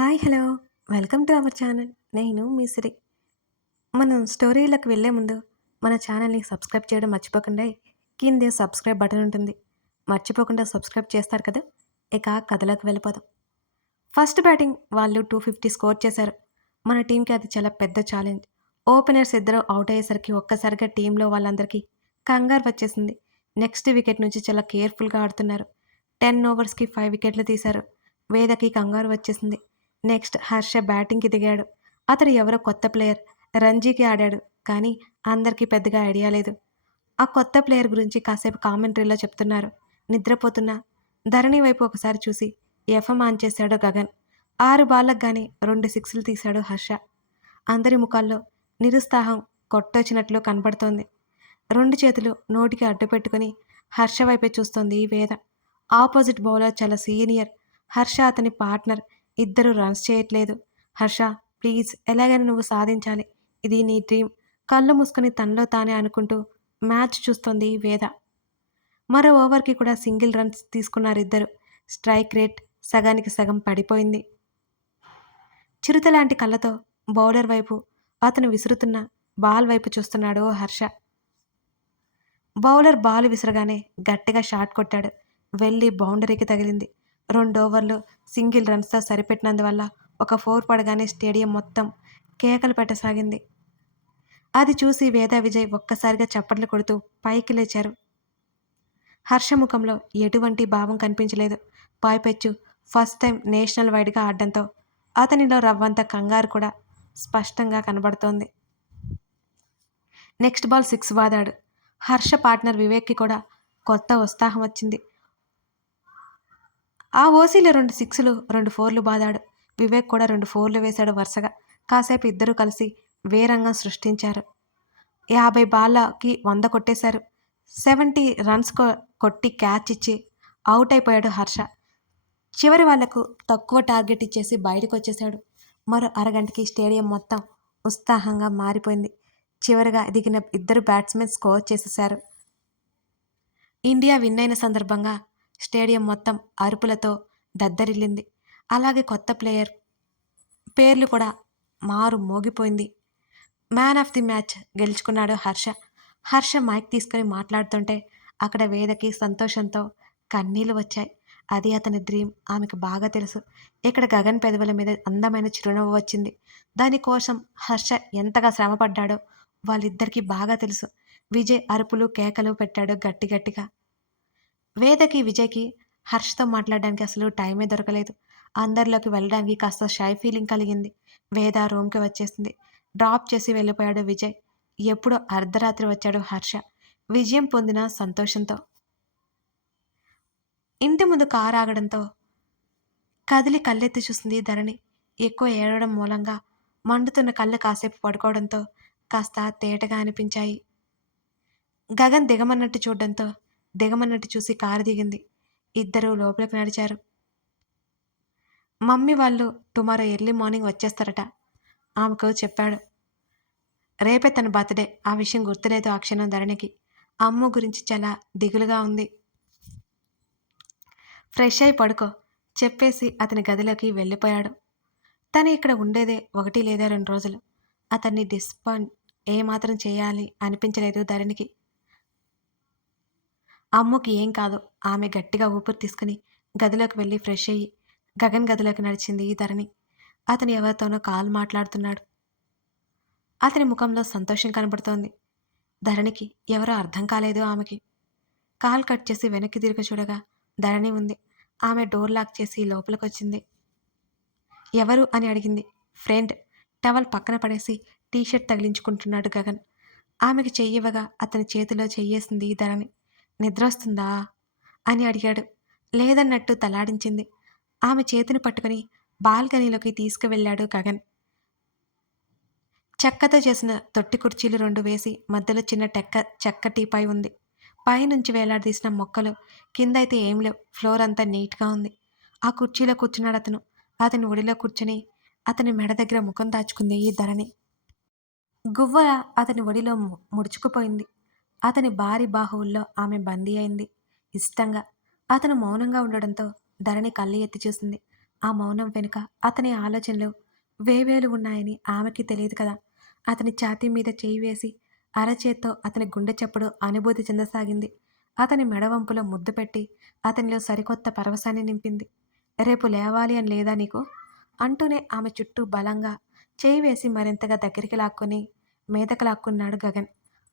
Hi hello welcome to our channel. నేను మీ సిరి. మనం స్టోరీలకు వెళ్ళే ముందు మన ఛానల్ని సబ్స్క్రైబ్ చేయడం మర్చిపోకుండా కిందే సబ్స్క్రైబ్ బటన్ ఉంటుంది. మర్చిపోకుండా సబ్స్క్రైబ్ చేస్తారు కదా. ఇక కథలోకి వెళ్ళిపోదాం. ఫస్ట్ బ్యాటింగ్ వాళ్ళు 250 స్కోర్ చేశారు. మన టీంకి అది చాలా పెద్ద ఛాలెంజ్. ఓపెనర్స్ ఇద్దరు అవుట్ అయ్యేసరికి ఒక్కసారిగా టీంలో వాళ్ళందరికీ కంగారు వచ్చేసింది. నెక్స్ట్ వికెట్ నుంచి చాలా కేర్ఫుల్గా ఆడుతున్నారు. 10 ఓవర్స్కి 5 వికెట్లు తీశారు. వేదకి కంగారు వచ్చేసింది. నెక్స్ట్ హర్ష బ్యాటింగ్కి దిగాడు. అతడు ఎవరో కొత్త ప్లేయర్. రంజీకి ఆడాడు. కానీ అందరికీ పెద్దగా ఐడియా లేదు. ఆ కొత్త ప్లేయర్ గురించి కాసేపు కామెంటరీలో చెప్తున్నారు. నిద్రపోతున్న ధరణి వైపు ఒకసారి చూసి ఎఫ్ఎం ఆన్ చేశాడు గగన్. 6 బాళ్ళకు గాని 2 సిక్స్లు తీశాడు హర్ష. అందరి ముఖాల్లో నిరుత్సాహం కొట్టొచ్చినట్లు కనబడుతోంది. 2 చేతులు నోటికి అడ్డు పెట్టుకుని హర్ష వైపే చూస్తోంది వేద. ఆపోజిట్ బౌలర్ చాలా సీనియర్. హర్ష అతని పార్ట్నర్. ఇద్దరు రన్స్ చేయట్లేదు. హర్ష, ప్లీజ్, ఎలాగైనా నువ్వు సాధించాలి. ఇది నీ డ్రీమ్. కళ్ళు మూసుకొని తనలో తానే అనుకుంటూ మ్యాచ్ చూస్తోంది వేద. మరో ఓవర్కి కూడా సింగిల్ రన్స్ తీసుకున్నారిద్దరు. స్ట్రైక్ రేట్ సగానికి సగం పడిపోయింది. చిరుతలాంటి కళ్ళతో బౌలర్ వైపు, అతను విసురుతున్న బాల్ వైపు చూస్తున్నాడు హర్ష. బౌలర్ బాల్ విసరగానే గట్టిగా షాట్ కొట్టాడు. వెళ్ళి బౌండరీకి తగిలింది. 2 ఓవర్లు సింగిల్ రన్స్తో సరిపెట్టినందువల్ల ఒక 4 పడగానే స్టేడియం మొత్తం కేకలు పెట్టసాగింది. అది చూసి వేద విజయ్ ఒక్కసారిగా చప్పట్లు కొడుతూ పైకి లేచారు. హర్ష ముఖంలో ఎటువంటి భావం కనిపించలేదు. పైపెచ్చు ఫస్ట్ టైం నేషనల్ వైడ్గా ఆడడంతో అతనిలో రవ్వంత కంగారు కూడా స్పష్టంగా కనబడుతోంది. Next ball 6 బాదాడు. హర్ష పార్ట్నర్ వివేక్కి కూడా కొత్త ఉత్సాహం వచ్చింది. ఆ ఓసీలో 2 సిక్స్లు 2 ఫోర్లు బాదాడు. వివేక్ కూడా 2 ఫోర్లు వేశాడు వరుసగా. కాసేపు ఇద్దరూ కలిసి వేరంగం సృష్టించారు. 50 బాళ్ళకి 100 కొట్టేశారు. 70 రన్స్ కొట్టి క్యాచ్ ఇచ్చి అవుట్ అయిపోయాడు హర్ష. చివరి వాళ్లకు తక్కువ టార్గెట్ ఇచ్చేసి బయటకు వచ్చేశాడు. మరో అరగంటకి స్టేడియం మొత్తం ఉత్సాహంగా మారిపోయింది. చివరిగా దిగిన ఇద్దరు బ్యాట్స్మెన్ స్కోర్ చేసేశారు. ఇండియా విన్ అయిన సందర్భంగా స్టేడియం మొత్తం అరుపులతో దద్దరిల్లింది. అలాగే కొత్త ప్లేయర్ పేర్లు కూడా మారు మోగిపోయింది. మ్యాన్ ఆఫ్ ది మ్యాచ్ గెలుచుకున్నాడు హర్ష. హర్ష మైక్ తీసుకుని మాట్లాడుతుంటే అక్కడ వేదకి సంతోషంతో కన్నీళ్లు వచ్చాయి. అది అతని డ్రీమ్. ఆమెకు బాగా తెలుసు. ఇక్కడ గగన్ పెదవుల మీద అందమైన చిరునవ్వు వచ్చింది. దానికోసం హర్ష ఎంతగా శ్రమపడ్డాడో వాళ్ళిద్దరికీ బాగా తెలుసు. విజయ్ అరుపులు కేకలు పెట్టాడు గట్టి గట్టిగా. వేదకి విజయ్కి హర్షతో మాట్లాడడానికి అసలు టైమే దొరకలేదు. అందరిలోకి వెళ్ళడానికి కాస్త షై ఫీలింగ్ కలిగింది. వేద రూమ్కి వచ్చేసింది. డ్రాప్ చేసి వెళ్ళిపోయాడు విజయ్. ఎప్పుడో అర్ధరాత్రి వచ్చాడు హర్ష విజయం పొందిన సంతోషంతో. ఇంటి ముందు కారు ఆగడంతో కదిలి కళ్ళెత్తి చూసింది ధరణి. ఎక్కువ ఏడవడం మూలంగా మండుతున్న కళ్ళు కాసేపు పడుకోవడంతో కాస్త తేటగా అనిపించాయి. గగన్ దిగమన్నట్టు చూడడంతో దిగమన్నట్టు చూసి కారు దిగింది. ఇద్దరూ లోపలికి నడిచారు. మమ్మీ వాళ్ళు టుమారో ఎర్లీ మార్నింగ్ వచ్చేస్తారట ఆమెకు చెప్పాడు. రేపే తన బర్త్డే. ఆ విషయం గుర్తులేదు ఆ క్షణం ధరణికి. అమ్మ గురించి చాలా దిగులుగా ఉంది. ఫ్రెష్ అయి పడుకో చెప్పేసి అతని గదిలోకి వెళ్ళిపోయాడు. తను ఇక్కడ ఉండేదే 1 లేదా 2 రోజులు. అతన్ని డిస్పాయింట్ ఏమాత్రం చేయాలి అనిపించలేదు ధరణికి. అమ్ముకి ఏం కాదు. ఆమె గట్టిగా ఊపిరి తీసుకుని గదిలోకి వెళ్ళి ఫ్రెష్ అయ్యి గగన్ గదిలోకి నడిచింది ధరణి. అతను ఎవరితోనో కాల్ మాట్లాడుతున్నాడు. అతని ముఖంలో సంతోషం కనబడుతోంది. ధరణికి ఎవరో అర్థం కాలేదు ఆమెకి. కాల్ కట్ చేసి వెనక్కి తిరిగి చూడగా ధరణి ఉంది. ఆమె డోర్ లాక్ చేసి లోపలికొచ్చింది. ఎవరు అని అడిగింది. ఫ్రెండ్. టవల్ పక్కన పడేసి టీషర్ట్ తగిలించుకుంటున్నాడు గగన్. ఆమెకి చెయ్యివ్వగా అతని చేతిలో చెయ్యేసింది ధరణి. నిద్రొస్తుందా అని అడిగాడు. లేదన్నట్టు తలాడించింది. ఆమె చేతిని పట్టుకుని బాల్కనీలోకి తీసుకువెళ్ళాడు గగన్. చెక్కతో చేసిన తొట్టి కుర్చీలు 2 వేసి మధ్యలో చిన్న చెక్క టీపై ఉంది. పైనుంచి వేలాడదీసిన మొక్కలు. కిందైతే ఏం లేవు. ఫ్లోర్ అంతా నీట్గా ఉంది. ఆ కుర్చీలో కూర్చున్నాడు అతను. అతని ఒడిలో కూర్చుని అతని మెడ దగ్గర ముఖం దాచుకుంది ఈ ధరణి. గువ్వ అతని ఒడిలో ముడుచుకుపోయింది. అతని భారీ బాహువుల్లో ఆమె బందీ అయింది. ఇష్టంగా. అతను మౌనంగా ఉండడంతో ధరణి కళ్ళు ఎత్తి చూసింది. ఆ మౌనం వెనుక అతని ఆలోచనలు వేవేలు ఉన్నాయని ఆమెకి తెలియదు కదా. అతని ఛాతీ మీద చేయి వేసి అరచేత్తో అతని గుండె చప్పుడు అనుభూతి చెందసాగింది. అతని మెడవంపులో ముద్దు పెట్టి అతనిలో సరికొత్త పరవశాన్ని నింపింది. రేపు లేవాలి అని లేదా నీకు? అంటూనే ఆమె చుట్టూ బలంగా చేయి వేసి మరింతగా దగ్గరికి లాక్కొని మీదకు లాక్కున్నాడు గగన్.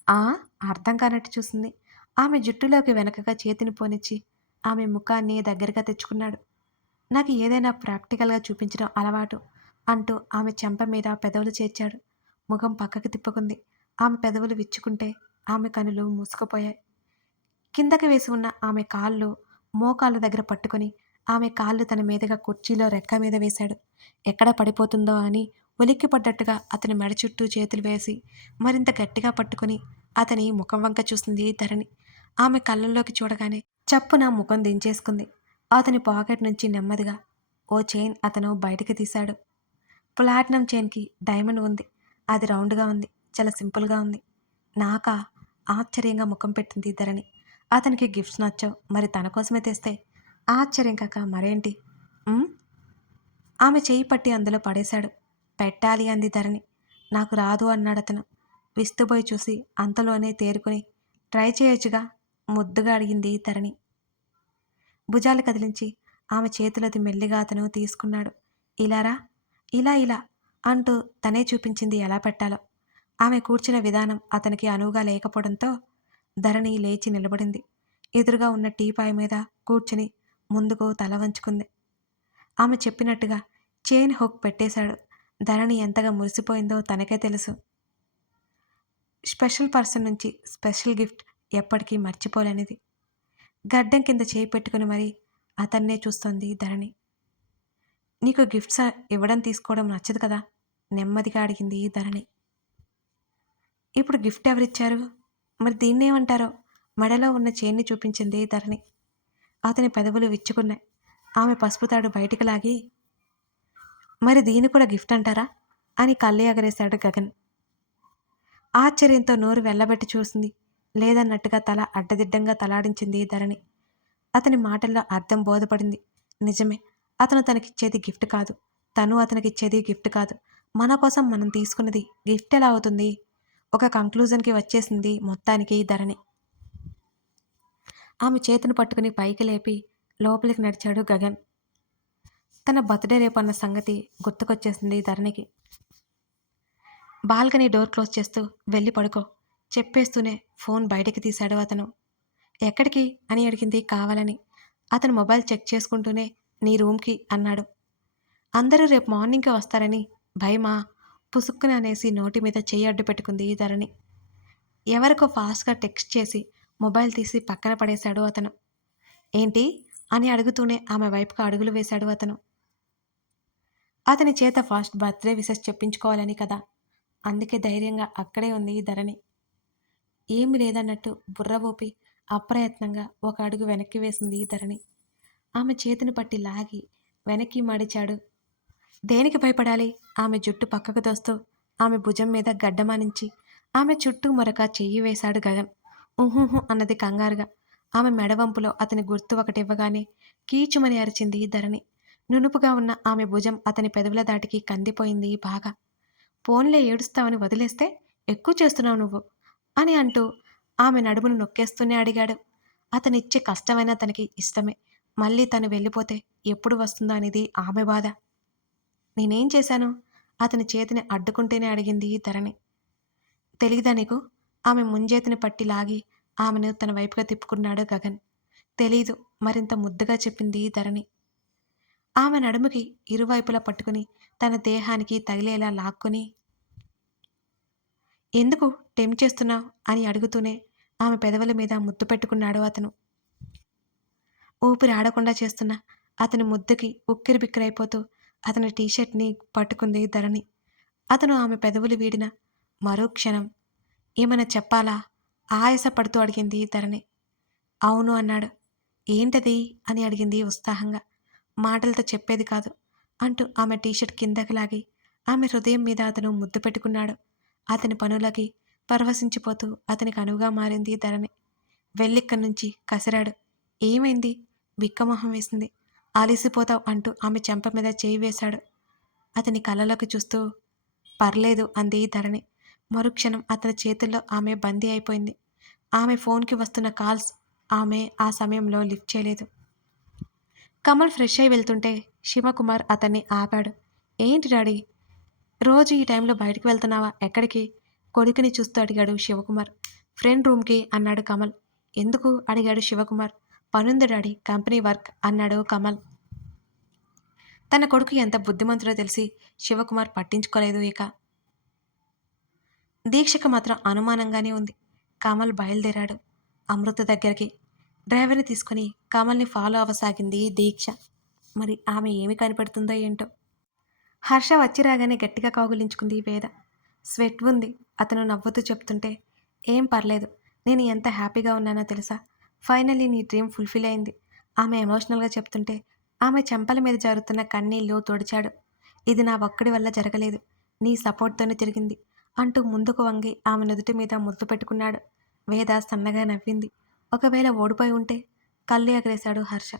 ఆ అర్థం కానట్టు చూసింది. ఆమె జుట్టులోకి వెనకగా చేతిని పోనిచ్చి ఆమె ముఖాన్ని దగ్గరగా తెచ్చుకున్నాడు. నాకు ఏదైనా ప్రాక్టికల్గా చూపించడం అలవాటు అంటూ ఆమె చెంప మీద పెదవులు చేర్చాడు. ముఖం పక్కకి తిప్పుకుంది. ఆమె పెదవులు విచ్చుకుంటే ఆమె కనులు మూసుకుపోయాయి. కిందకి వేసి ఉన్న ఆమె కాళ్ళు మోకాళ్ళ దగ్గర పట్టుకొని ఆమె కాళ్ళు తన మీదుగా కుర్చీలో రెక్క మీద వేశాడు. ఎక్కడ పడిపోతుందో అని ఉలిక్కిపడ్డట్టుగా అతని మెడ చుట్టూ చేతులు వేసి మరింత గట్టిగా పట్టుకుని అతని ముఖం వంక చూసింది ధరణి. ఆమె కళ్ళల్లోకి చూడగానే చప్పున ముఖం దించేసుకుంది. అతని పాకెట్ నుంచి నెమ్మదిగా ఓ చైన్ అతను బయటికి తీశాడు. ప్లాటినం చైన్కి డైమండ్ ఉంది. అది రౌండ్గా ఉంది. చాలా సింపుల్గా ఉంది. నాకా? ఆశ్చర్యంగా ముఖం పెట్టింది ధరణి. అతనికి గిఫ్ట్స్ నచ్చవు, మరి తన కోసమే తెస్తే ఆశ్చర్యం కాక మరేంటి? "ఉమ్?" ఆమె చేయి పట్టి అందులో పడేశాడు. పెట్టాలి అంది ధరణి. నాకు రాదు అన్నాడతను. విస్తుబోయి చూసి అంతలోనే తేరుకుని ట్రై చేయొచ్చుగా ముద్దుగా అడిగింది ధరణి. భుజాలు కదిలించి ఆమె చేతులది మెల్లిగా అతను తీసుకున్నాడు. ఇలారా, ఇలా ఇలా అంటూ తనే చూపించింది ఎలా పెట్టాలో. ఆమె కూర్చున్న విధానం అతనికి అనువుగా లేకపోవడంతో ధరణి లేచి నిలబడింది. ఎదురుగా ఉన్న టీపాయ్ మీద కూర్చుని ముందుకు తల వంచుకుంది. ఆమె చెప్పినట్టుగా చైన్ హుక్ పెట్టేశాడు. ధరణి ఎంతగా మురిసిపోయిందో తనకే తెలుసు. స్పెషల్ పర్సన్ నుంచి స్పెషల్ గిఫ్ట్ ఎప్పటికీ మర్చిపోలేనిది. గడ్డం కింద చేయి పెట్టుకుని మరీ అతన్నే చూస్తోంది ధరణి. నీకు గిఫ్ట్స్ ఇవ్వడం తీసుకోవడం నచ్చదు కదా? నెమ్మదిగా అడిగింది ధరణి. ఇప్పుడు గిఫ్ట్ ఎవరిచ్చారు? మరి దీన్నేమంటారో? మెడలో ఉన్న చైన్ని చూపించింది ధరణి. అతని పెదవులు విచ్చుకున్నాయి. ఆమె పసుపు తాడు బయటికి లాగి, మరి దీన్ని కూడా గిఫ్ట్ అంటారా అని కళ్ళే ఎగరేశాడు గగన్. ఆశ్చర్యంతో నోరు వెళ్ళబెట్టి చూసింది. లేదన్నట్టుగా తల అడ్డదిడ్డంగా తలాడించింది ధరణి. అతని మాటల్లో అర్థం బోధపడింది. నిజమే, అతను తనకిచ్చేది గిఫ్ట్ కాదు. తను అతనికిచ్చేది గిఫ్ట్ కాదు. మన కోసం మనం తీసుకున్నది గిఫ్ట్ ఎలా అవుతుంది? ఒక కంక్లూజన్కి వచ్చేసింది మొత్తానికి ధరణి. ఆమె చేతిని పట్టుకుని పైకి లేపి లోపలికి నడిచాడు గగన్. తన బర్త్డే రేపు అన్న సంగతి గుర్తుకొచ్చేసింది ధరణికి. బాల్కనీ డోర్ క్లోజ్ చేస్తూ వెళ్ళి పడుకో చెప్పేస్తూనే ఫోన్ బయటికి తీశాడు అతను. ఎక్కడికి అని అడిగింది కావాలని. అతను మొబైల్ చెక్ చేసుకుంటూనే నీ రూమ్కి అన్నాడు. అందరూ రేపు మార్నింగ్కి వస్తారని భయమా? పుసుక్కున అనేసి నోటి మీద చెయ్యి అడ్డు పెట్టుకుంది ధరణి. ఎవరికో ఫాస్ట్గా టెక్స్ట్ చేసి మొబైల్ తీసి పక్కన పడేశాడు అతను. ఏంటి అని అడుగుతూనే ఆమె వైపుకు అడుగులు వేశాడు అతను. అతని చేత ఫాస్ట్ బర్త్డే విషెస్ చెప్పించుకోవాలని కదా. అందుకే ధైర్యంగా అక్కడే ఉంది ధరణి. ఏమి లేదన్నట్టు బుర్ర ఊపి అప్రయత్నంగా ఒక అడుగు వెనక్కి వేసింది ధరణి. ఆమె చేతిని పట్టి లాగి వెనక్కి మడిచాడు. దేనికి భయపడాలి? ఆమె జుట్టు పక్కకు తోస్తూ ఆమె భుజం మీద గడ్డమానించి ఆమె చుట్టూ మరొక చెయ్యి వేశాడు గగన్. ఊహూహు అన్నది కంగారుగా. ఆమె మెడవంపులో అతని గుర్తు ఒకటివ్వగానే కీచుమని అరిచింది ధరణి. నునుపుగా ఉన్న ఆమె భుజం అతని పెదవుల దాటికి కందిపోయింది బాగా. పోన్లే ఏడుస్తావని వదిలేస్తే ఎక్కువ చేస్తున్నావు నువ్వు అని అంటూ ఆమె నడుమును నొక్కేస్తూనే అడిగాడు. అతనిచ్చే కష్టమైనా తనకి ఇష్టమే. మళ్ళీ తను వెళ్ళిపోతే ఎప్పుడు వస్తుందో అనేది ఆమె బాధ. నేనేం చేశాను? అతని చేతిని అడ్డుకుంటేనే అడిగింది ధరణి. తెలీదా నీకు? ఆమె ముంజేతిని పట్టి లాగి ఆమెను తన వైపుగా తిప్పుకున్నాడు గగన్. తెలీదు మరింత ముద్దుగా చెప్పింది ధరణి. ఆమె నడుముకి ఇరువైపులా పట్టుకుని తన దేహానికి తగిలేలా లాక్కొని ఎందుకు టెంప్ట్ చేస్తున్నావు అని అడుగుతూనే ఆమె పెదవుల మీద ముద్దు పెట్టుకున్నాడు అతను. ఊపిరి ఆడకుండా చేస్తున్న అతని ముద్దుకి ఉక్కిరిబిక్కిరైపోతూ అతని టీషర్ట్ని పట్టుకుంది ధరణి. అతను ఆమె పెదవులు వీడిన మరో క్షణం ఏమైనా చెప్పాలా ఆయాసపడుతూ అడిగింది ధరణి. అవును అన్నాడు. ఏంటది అని అడిగింది ఉత్సాహంగా. మాటలతో చెప్పేది కాదు అంటూ ఆమె టీషర్ట్ కిందకి లాగి ఆమె హృదయం మీద అతను ముద్దు పెట్టుకున్నాడు. అతని పనులకి పరవశించిపోతూ అతనికి అనువుగా మారింది ధరణి. వెళ్ళిక్కడి నుంచి కసిరాడు. ఏమైంది? బిక్కమొహం వేసింది. అలిసిపోతావు అంటూ ఆమె చెంప మీద చేయి వేశాడు. అతని కళ్ళలోకి చూస్తూ పర్లేదు అంది ధరణి. మరుక్షణం అతని చేతుల్లో ఆమె బందీ అయిపోయింది. ఆమె ఫోన్కి వస్తున్న కాల్స్ ఆమె ఆ సమయంలో లిఫ్ట్ చేయలేదు. కమల్ ఫ్రెష్ అయి వెళ్తుంటే శివకుమార్ అతన్ని ఆపాడు. ఏంటి డాడీ, రోజు ఈ టైంలో బయటికి వెళ్తున్నావా? ఎక్కడికి? కొడుకుని చూస్తూ అడిగాడు శివకుమార్. ఫ్రెండ్ రూమ్కి అన్నాడు కమల్. ఎందుకు అడిగాడు శివకుమార్. పనుంది డాడీ, కంపెనీ వర్క్ అన్నాడు కమల్. తన కొడుకు ఎంత బుద్ధిమంతుడో తెలిసి శివకుమార్ పట్టించుకోలేదు ఇక. దీక్షకు మాత్రం అనుమానంగానే ఉంది. కమల్ బయలుదేరాడు అమృత దగ్గరికి. డ్రైవర్ని తీసుకుని కమల్ని ఫాలో అవ్వసాగింది దీక్ష. మరి ఆమె ఏమి కనిపెడుతుందో ఏంటో. హర్ష వచ్చి రాగానే గట్టిగా కౌగిలించుకుంది వేద. స్వెట్ ఉంది అతను నవ్వుతూ చెప్తుంటే. ఏం పర్లేదు, నేను ఎంత హ్యాపీగా ఉన్నానో తెలుసా. ఫైనల్లీ నీ డ్రీమ్ ఫుల్ఫిల్ అయింది. ఆమె ఎమోషనల్గా చెప్తుంటే ఆమె చెంపల మీద జారుతున్న కన్నీళ్లు తుడిచాడు. ఇది నా ఒక్కడి వల్ల జరగలేదు, నీ సపోర్ట్తోనే తిరిగింది అంటూ ముందుకు వంగి ఆమె నుదుటి మీద ముద్దు పెట్టుకున్నాడు. వేద సన్నగా నవ్వింది. ఒకవేళ ఓడిపోయి ఉంటే? కళ్ళు ఎగరేశాడు హర్ష.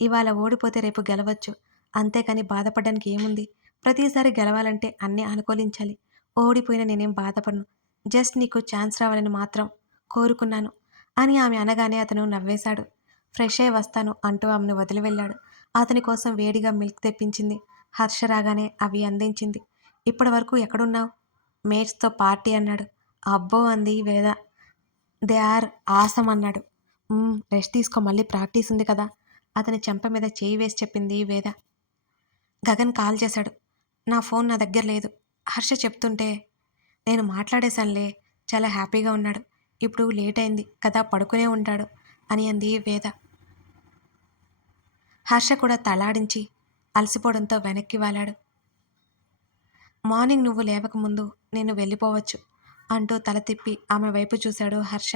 ఇవాళ ఓడిపోతే రేపు గెలవచ్చు, అంతేకాని బాధపడడానికి ఏముంది. ప్రతిసారి గెలవాలంటే అన్నీ అనుకూలించాలి. ఓడిపోయినా నేనేం బాధపడను, జస్ట్ నీకు ఛాన్స్ రావాలని మాత్రం కోరుకున్నాను అని ఆమె అనగానే అతను నవ్వేశాడు. ఫ్రెష్ అయి వస్తాను అంటూ ఆమెను వదిలి వెళ్ళాడు. అతని కోసం వేడిగా మిల్క్ తెప్పించింది. హర్ష రాగానే అవి అందించింది. ఇప్పటి వరకు ఎక్కడున్నావు? మేట్స్తో పార్టీ అన్నాడు. అబ్బో అంది వేద. దే ఆర్ ఆసమ్ అన్నాడు. రెస్ట్ తీసుకో, మళ్ళీ ప్రాక్టీస్ ఉంది కదా. అతని చెంప మీద చేయి వేసి చెప్పింది వేద. గగన్ కాల్ చేశాడు. నా ఫోన్ నా దగ్గర లేదు. హర్ష చెప్తుంటే నేను మాట్లాడేశానులే, చాలా హ్యాపీగా ఉన్నాడు. ఇప్పుడు లేట్ అయింది కదా, పడుకునే ఉంటాడు అని అంది వేద. హర్ష కూడా తలాడించి అలసిపోవడంతో వెనక్కి వాలాడు. మార్నింగ్ నువ్వు లేవకముందు నేను వెళ్ళిపోవచ్చు అంటూ తల తిప్పి ఆమె వైపు చూశాడు హర్ష.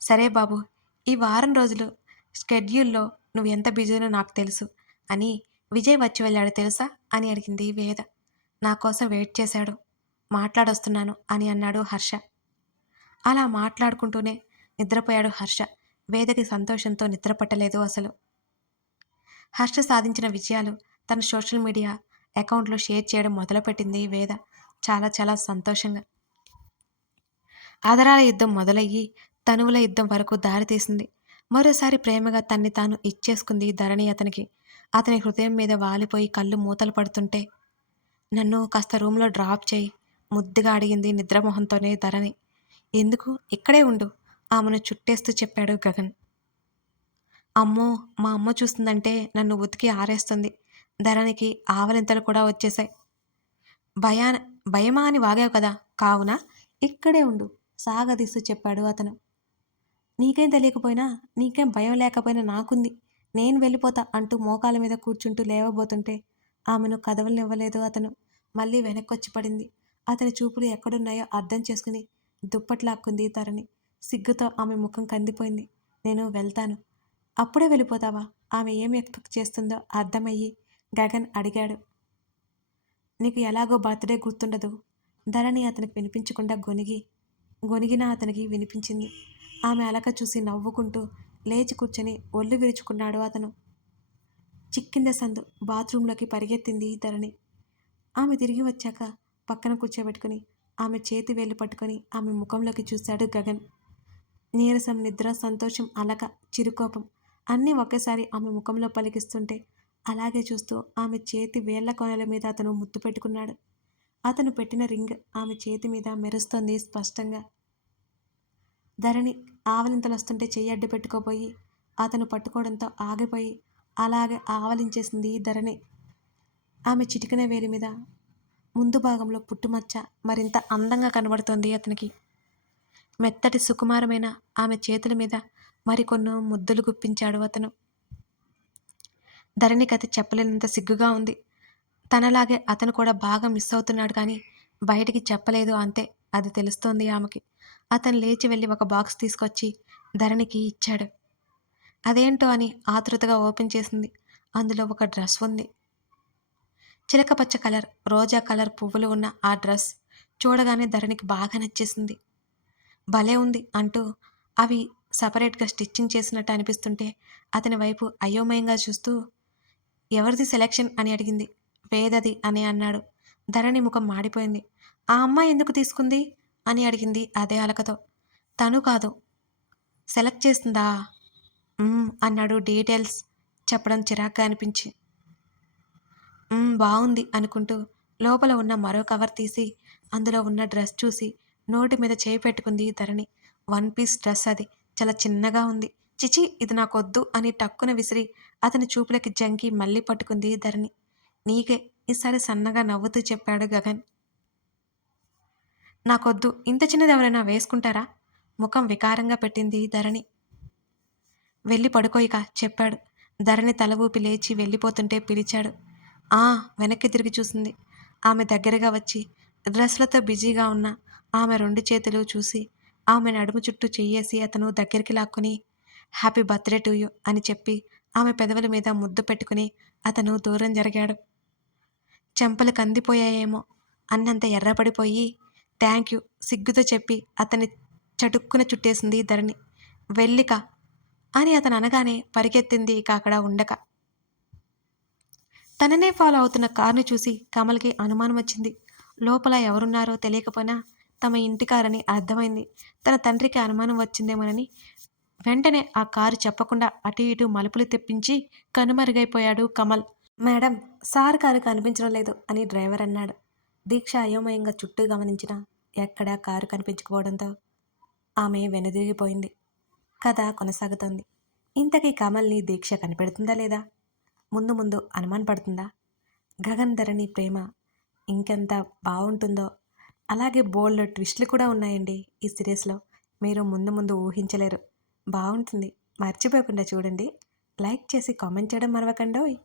సరే బాబు, ఈ వారం రోజులు షెడ్యూల్లో నువ్వు ఎంత బిజీనో నాకు తెలుసు అని విజయ్ వచ్చి వెళ్ళాడు తెలుసా అని అడిగింది వేద. నా కోసం వెయిట్ చేశాడు, మాట్లాడొస్తున్నాను అని అన్నాడు హర్ష. అలా మాట్లాడుకుంటూనే నిద్రపోయాడు హర్ష. వేదకి సంతోషంతో నిద్ర పట్టలేదు అసలు. హర్ష సాధించిన విజయాలు తన సోషల్ మీడియా అకౌంట్లో షేర్ చేయడం మొదలుపెట్టింది వేద. చాలా చాలా సంతోషంగా. ఆదరాల యుద్ధం మొదలయ్యి తనువుల యుద్ధం వరకు దారితీసింది. మరోసారి ప్రేమగా తన్ని తాను ఇచ్చేసుకుంది ధరణి అతనికి. అతని హృదయం మీద వాలిపోయి కళ్ళు మూతలు పడుతుంటే నన్ను కాస్త రూమ్లో డ్రాప్ చేయి ముద్దుగా అడిగింది నిద్రమోహంతోనే ధరణి. ఎందుకు, ఇక్కడే ఉండు ఆమెను చుట్టేస్తూ చెప్పాడు గగన్. అమ్మో, మా అమ్మ చూస్తుందంటే నన్ను ఉతికి ఆరేస్తుంది. ధరణికి ఆవలింతలు కూడా వచ్చేశాయి. భయా భయమా అని వాగావు కదా, కావున ఇక్కడే ఉండు సాగదీస్తూ చెప్పాడు అతను. నీకేం తెలియకపోయినా, నీకేం భయం లేకపోయినా నాకుంది, నేను వెళ్ళిపోతా అంటూ మోకాల మీద కూర్చుంటూ లేవబోతుంటే ఆమెను కదవలనివ్వలేదు అతను. మళ్ళీ వెనక్కొచ్చి పడింది. అతని చూపులు ఎక్కడున్నాయో అర్థం చేసుకుని దుప్పట్లాక్కుంది ధరణి. సిగ్గుతో ఆమె ముఖం కందిపోయింది. నేను వెళ్తాను. అప్పుడే వెళ్ళిపోతావా? ఆమె ఏం ఎక్స్పెక్ట్ చేస్తుందో అర్థమయ్యి గగన్ అడిగాడు. నీకు ఎలాగో బర్త్డే గుర్తుండదు. ధరణి అతనికి వినిపించకుండా గొనిగినా అతనికి వినిపించింది. ఆమె అలక చూసి నవ్వుకుంటూ లేచి కూర్చొని ఒళ్ళు విరుచుకున్నాడు అతను. చిక్కింద సందు బాత్రూంలోకి పరిగెత్తింది ధరణి. ఆమె తిరిగి వచ్చాక పక్కన కూర్చోబెట్టుకుని ఆమె చేతి వేలు పట్టుకొని ఆమె ముఖంలోకి చూశాడు గగన్. నీరసం, నిద్ర, సంతోషం, అలక, చిరుకోపం అన్నీ ఒకేసారి ఆమె ముఖంలో పలికిస్తుంటే అలాగే చూస్తూ ఆమె చేతి వేళ్ల కొనల మీద అతను ముద్దు పెట్టుకున్నాడు. అతను పెట్టిన రింగ్ ఆమె చేతి మీద మెరుస్తోంది స్పష్టంగా. ధరణి ఆవలింతలొస్తుంటే చెయ్యి అడ్డు పెట్టుకోబోయి అతను పట్టుకోవడంతో ఆగిపోయి అలాగే ఆవలించేసింది ధరణి. ఆమె చిటికిన వేలి మీద ముందు భాగంలో పుట్టుమచ్చ మరింత అందంగా కనబడుతోంది అతనికి. మెత్తటి సుకుమారమైన ఆమె చేతుల మీద మరికొన్ని ముద్దులు గుప్పించాడు అతను. ధరణి కథ చెప్పలేనంత సిగ్గుగా ఉంది. తనలాగే అతను కూడా బాగా మిస్ అవుతున్నాడు కానీ బయటికి చెప్పలేదు అంతే, అది తెలుస్తోంది ఆమెకి. అతను లేచి వెళ్ళి ఒక బాక్స్ తీసుకొచ్చి ధరణికి ఇచ్చాడు. అదేంటో అని ఆతృతగా ఓపెన్ చేసింది. అందులో ఒక డ్రెస్ ఉంది. చిలకపచ్చ కలర్, రోజా కలర్ పువ్వులు ఉన్న ఆ డ్రెస్ చూడగానే ధరణికి బాగా నచ్చేసింది. భలే ఉంది అంటూ అవి సపరేట్గా స్టిచ్చింగ్ చేసినట్టు అనిపిస్తుంటే అతని వైపు అయోమయంగా చూస్తూ ఎవరిది సెలక్షన్ అని అడిగింది. వేదది అని అన్నాడు. ధరణి ముఖం మాడిపోయింది. ఆ అమ్మాయి ఎందుకు తీసుకుంది అని అడిగింది అదే అలకతో. తను కాదు, సెలెక్ట్ చేస్తుందా? అన్నాడు డీటెయిల్స్ చెప్పడం చిరాగ్గా అనిపించి. బావుంది అనుకుంటూ లోపల ఉన్న మరో కవర్ తీసి అందులో ఉన్న డ్రెస్ చూసి నోటి మీద చేయి పెట్టుకుంది ధరణి. 1 పీస్ డ్రెస్ అది. చాలా చిన్నగా ఉంది. చిచి ఇది నాకొద్దు అని టక్కున విసిరి అతని చూపులకి జంకి మళ్ళీ పట్టుకుంది ధరణి. నీకే ఈసారి సన్నగా నవ్వుతూ చెప్పాడు గగన్. నాకొద్దు. ఇంత చిన్నది ఎవరైనా వేసుకుంటారా? ముఖం వికారంగా పెట్టింది ధరణి. వెళ్ళి పడుకో ఇక చెప్పాడు. ధరణి తల ఊపి లేచి వెళ్ళిపోతుంటే పిలిచాడు. వెనక్కి తిరిగి చూసింది. ఆమె దగ్గరగా వచ్చి డ్రెస్లతో బిజీగా ఉన్న ఆమె 2 చేతులు చూసి ఆమె నడుము చుట్టూ చెయ్యేసి అతను దగ్గరికి లాక్కుని హ్యాపీ బర్త్డే టు యూ అని చెప్పి ఆమె పెదవుల మీద ముద్దు పెట్టుకుని అతను దూరం జరిగాడు. చెంపలు కందిపోయాయేమో అన్నంత ఎర్రపడిపోయి థ్యాంక్ యూ సిగ్గుతో చెప్పి అతన్ని చటుక్కున చుట్టేసింది ధరణి. వెళ్ళిక అని అతను అనగానే పరిగెత్తింది ఇక అక్కడ ఉండక. తననే ఫాలో అవుతున్న కారుని చూసి కమల్కి అనుమానం వచ్చింది. లోపల ఎవరున్నారో తెలియకపోయినా తమ ఇంటి కారని అర్థమైంది. తన తండ్రికి అనుమానం వచ్చిందేమోనని వెంటనే ఆ కారు చెప్పకుండా అటు ఇటు మలుపులు తెప్పించి కనుమరుగైపోయాడు కమల్. మేడం, సార్ కారు కనిపించడం లేదు అని డ్రైవర్ అన్నాడు. దీక్ష అయోమయంగా చుట్టూ గమనించినా ఎక్కడా కారు కనిపించకపోవడంతో ఆమె వెనుదిరిగిపోయింది. కథ కొనసాగుతోంది. ఇంతకీ కమల్ని దీక్ష కనిపెడుతుందా లేదా? ముందు ముందు అనుమానపడుతుందా? గగన్ ధరణి ప్రేమ ఇంకెంత బావుంటుందో. అలాగే బోల్డ్ ట్విస్టులు కూడా ఉన్నాయండి ఈ సిరీస్లో. మీరు ముందు ముందు ఊహించలేరు. బావుంటుంది. మర్చిపోకుండా చూడండి. లైక్ చేసి కామెంట్ చేయడం మరవకండోయ్.